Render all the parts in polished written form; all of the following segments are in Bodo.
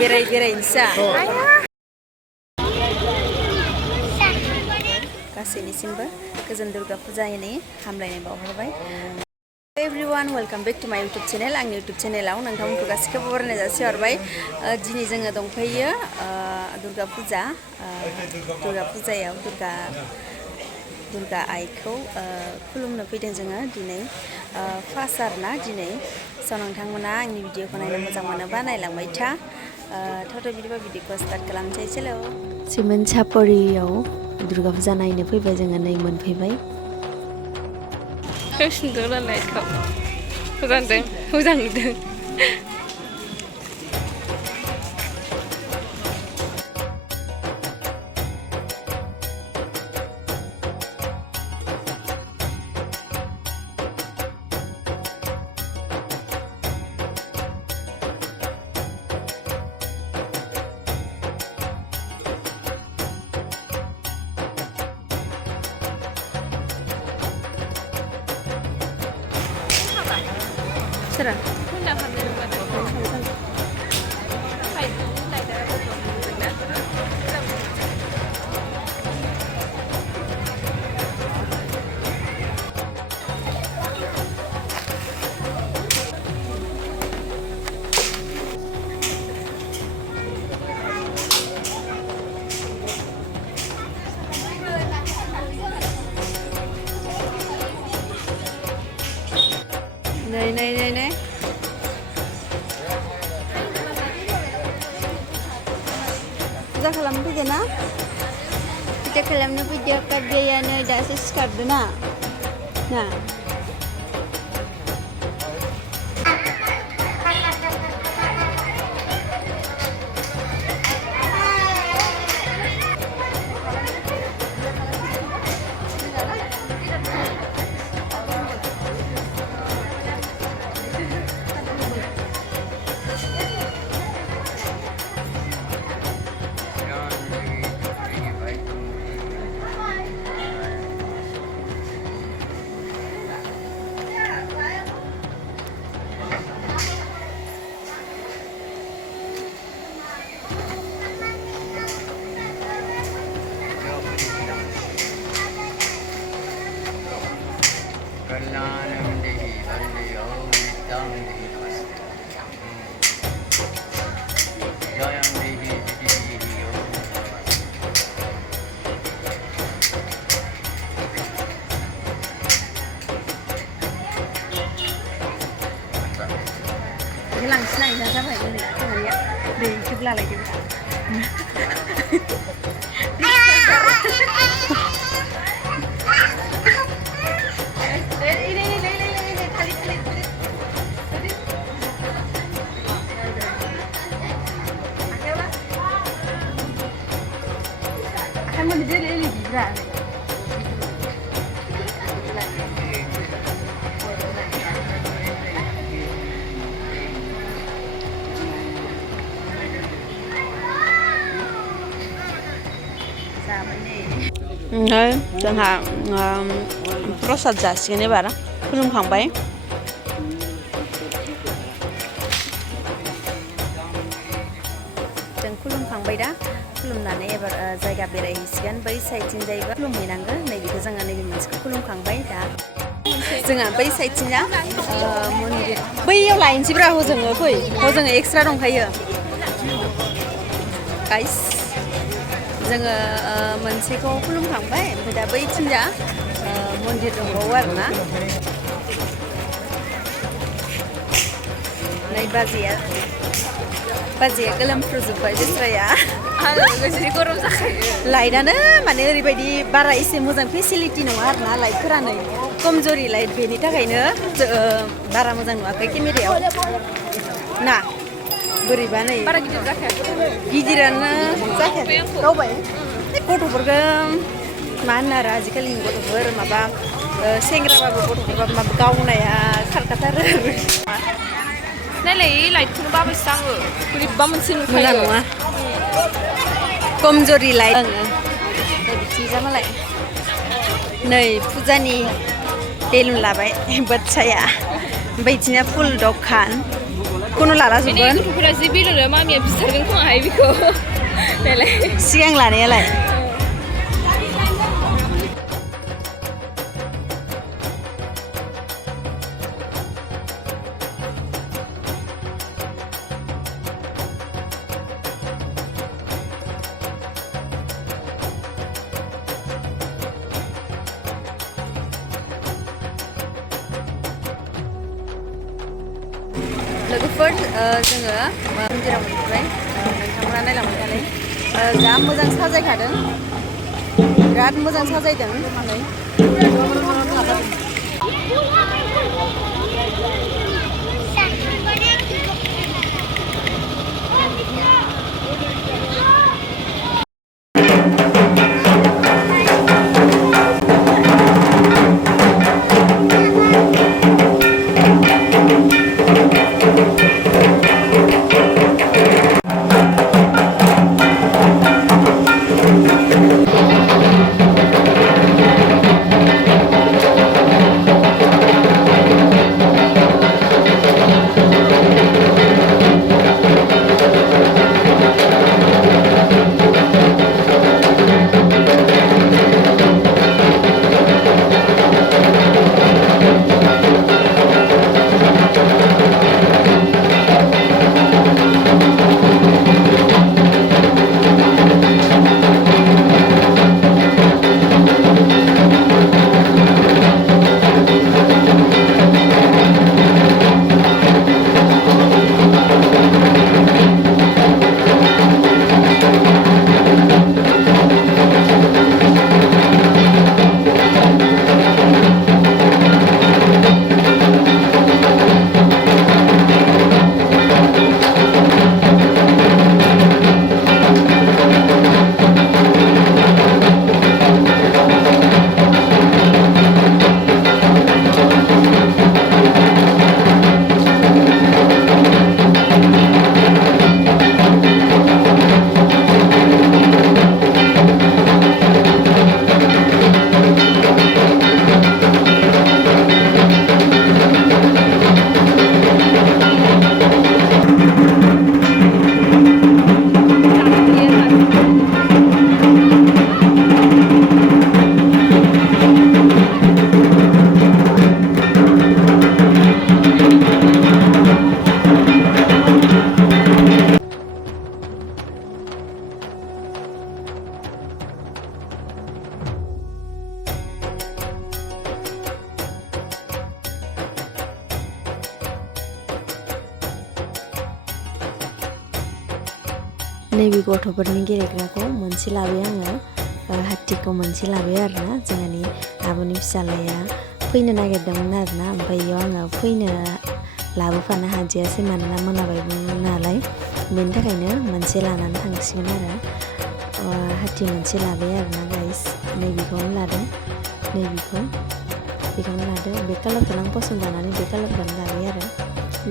बेरायनोसै गासैनिसिमबो गोजोन दुर्गा फुजानि हामलायनाय बावहरबाय। एभरिवान वेलकाम बेक टू माय यूट्यूब चैनल। आंनि यूट्यूब चैनलाव नोंथांमोनखौ गासैखौबो बरायनाय जासिहरबाय। दिनै जोङो दंफैयो दुर्गा फुजायाव दुर्गा आइखौ खुलुमनो फैदों जोङो दिनै फार्स्ट आरोना दिनै। स' नोंथांमोना आंनि भिडिअखौ नायनो मोजां मोनोबा नायलांबाय था। बिदिबा भिडिअखौ स्टार्ट खालामसै। हेलौ सिमेन चापरियाव दुर्गा फुजा नायनो फैबाय जोङो, नै मोनफैबाय। सुन्दर लाइटखौ मोजां नुदों। Serah. Nei. Kita kalam tu je na. Kita kalam ni video kerja yang dah subscribe tu na. Nah. Langsung aja sampai ini, kemudian di sebelah lagi. Kamu di sini bisa. जोंहा प्रसाद जासिगोन एबार खुलुमखांबाय। जों खुलुमखांबाय दा, खुलुमनानै एबार जायगा बेरायहैसिगोन। बै साइडथिंजायबो खुलुमहैनांगोन। नैबेखौ जोङो नैबे मोनसेखौ खुलुमखांबाय दा। जोंहा बै साइडथिंजा मन्दिर बैयाव लायनोसैब्रा, हजोङो फै, हजोङो एक्सट्रा दंखायो गाइस। जोङो मोनसेखौ खुलुमखांबाय, ओमफ्राय दा बैथिंजा मन्दिर दंबावो आरोना। नै बाजैया गोलोमफ्रुजोब्बाय बेस्राया। गरम जाखायो। लाइटआनो माने ओरैबायदि बारा एसे मोजां फेसिलिटि नङा आरोना, लाइटफोरा नै कमजोरि लाइट, बेनि थाखायनो बारा मोजां नुवाखै केमेरायाव ना। बोरैबा नै बारा गिदिर जाखायाखै, गिदिरानो जाखायाखै गावबाय। गथ'फोरखौ मा होनो आरो आजिखालिनि गथ'फोर, माबा सेंग्राबाबो गथ'फोरबाबो माबा गावनाया खारखाथारो। नायलाय लाइटखौनो बाबायसो आङो, बोरैबा मोनसे नुखायो। मोजां नङा, कमजोरि लाइट। बिथिंजा मालाय नै फुजानि बेलुन लाबाय बादसाया, ओमफ्राय बिदिनो फुल दखान। खुनु लाला जोबगोन गथ'फोरा जि बिरनो मामिया बिथारगोन खोमाहाय बेखौ बेलाय सिगां लानायालाय लोगोफोर जोङो मन्दिराव मोनफैबाय नोंथांमोना नायलांबाय नालाय जा मोजां साजायखादों बिराद मोजां साजायदों नै नैबे गथ'फोरनि गेलेग्राखौ मोनसे लाबाय आङो हाथिखौ मोनसे लाबाय आरोना जोंहानि आब'नि फिसालाया फैनो नागिरदोंमोन आरोना ओमफ्राय इयाव आङो फैनो लाबोफानो हादियासै मानोना मोनाबायमोन नालाय बेनि थाखायनो मोनसे लानानै थांसिगोन आरो हाथि मोनसे लाबाय आरोना गाइस नैबेखौनो लादों बेखौनो लादों बे कालारखौनो आं पसन्द जानानै बे कालारखौनो लाबाय आरो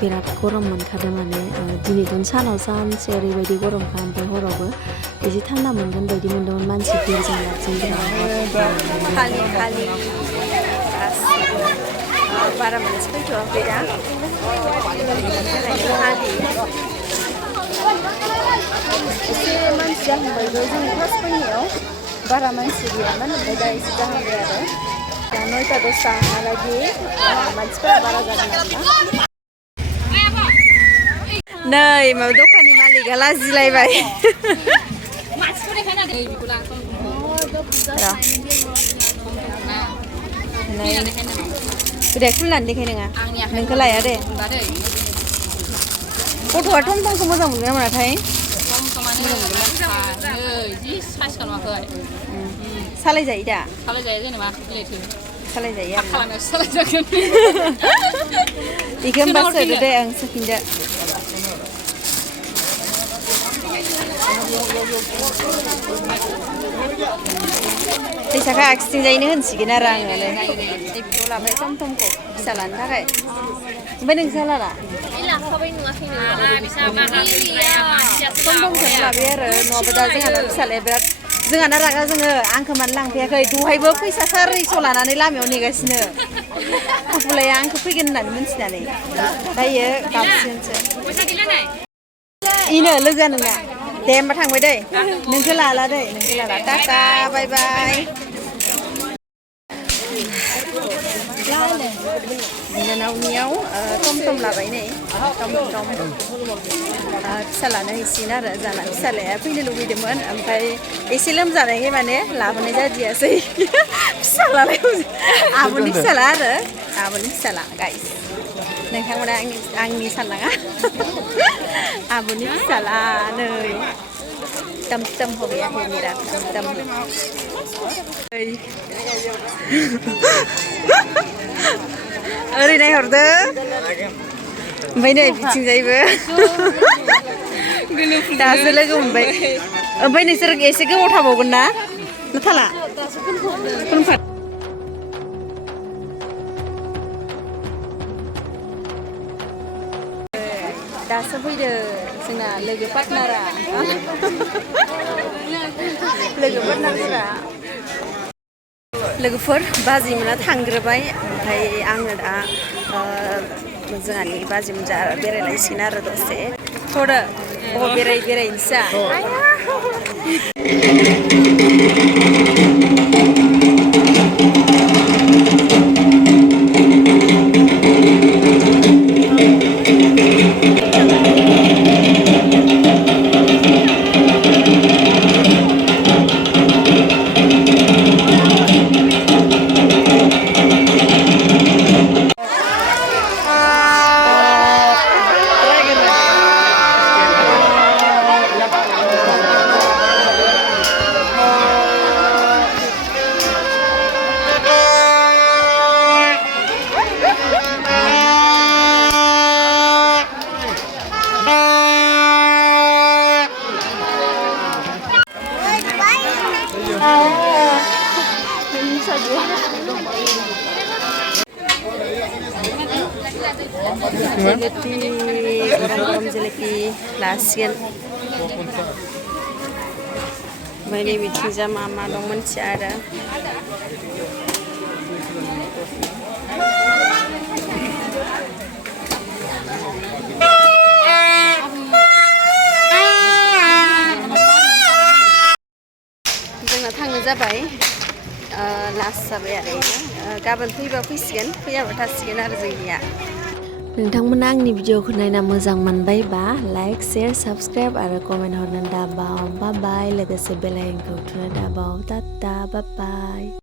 बिराद गरम मोनखादों माने दिनैथ' सानाव सानसे ओरैबायदि गरमखा ओमफ्राय हरावबो एसे थान्दा मोनगोन बायदि मोन्दोंमोन मानसि भिरजों लाबजों खालि बारा मानसि फैथ'वाखै दा एसे मानसि जाहांबायबो जों फार्स्ट फैनायाव बारा मानसि गैयामोन ओमफ्राय दा एसे जाहांबाय आरो दा 9टा 10टाहालागि मानसिफोरा बारा जागोन आरोना नै माबा दखाननि मालिकआ लाजिलायबाय उदै खुलिनानै देखाय नोङा नोंखौ लाया दे गथ'आ टमटमखौ मोजां मोनगोन ना मोनाथाय सालायजायो दा सालायजायो जेनेबा सालायजायो आरो सालायजागोन बेखौ होमबा सोदो दे आं सोफिनदो फैसाखौ आखिथिंजायनो होनसिगोन आरो आङो बेखौ लाबाय टमटमखौ फिसा लानो थाखाय ओमफ्राय नोंसा लाला टमटमखौनो लाबाय आरो नङाबा दा जोंहाना फिसालाया बिराद जोंहाना रागा जोङो आंखौ मानो लांफैयाखै दहायबो फैसा 400 लानानै लामायाव नेगासिनो फुफुलाया आंखौ फैगोन होननानै मिन्थिनानै दायो गाबसिगोनसो इनो लोगोआ नोंना दे होमबा थांबाय दै नोंखौ लाला दै नोंखौ लाला टाटा बाय बाय बिनानावनियाव टम टम लाबाय नै टम टम फिसालानो हैसिगोन आरो जाना फिसालाया फैनो लुबैदोंमोन ओमफ्राय एसे लोमजानायखाय माने लाबोनाय जादियासै फिसालालाय आब'नि फिसाला आरो आब'नि फिसाला गाइस नोंथांमोना आंनि साननाङा आब'नि फिसाला नै टम टम हो गया है मेरा टम टम ओरै नायहरदो ओमफ्राय नै बिथिंजायबो दासो लोगो मोनबाय ओमफ्राय नोंसोर एसे गोबाव थाबावगोन ना थाला दासो फैदो जोंना लोगो पार्टनारा लोगो पार्टनारफोरा लोगोफोर बाजैमोना थांग्रोबाय ओमफ्राय आङो दा जोंहानि बाजैमोनजा बेरायलायसिगोन आरो दसे थोडं बेरायनोसै Jelepi, gorong-gorong jelepi लासिगोन ओमफ्राय नै बिथिंजा मा मा दं मोनथिया आरो जोंना थांनो जाबाय लास्ट जाबाय आरो गाबोन फैबा फैसिगोन फैयाबा थासिगोन आरो जोंनिया नोंथांमोना आंनि भिडिअखौ नायना मोजां मोनबायबा लाइक शेयार साबस्क्राइब आरो कमेन्ट हरनो दाबाव बाय बाय लोगोसे बेल आइकनखौ थुनो दाबाव टाटा बाय बाय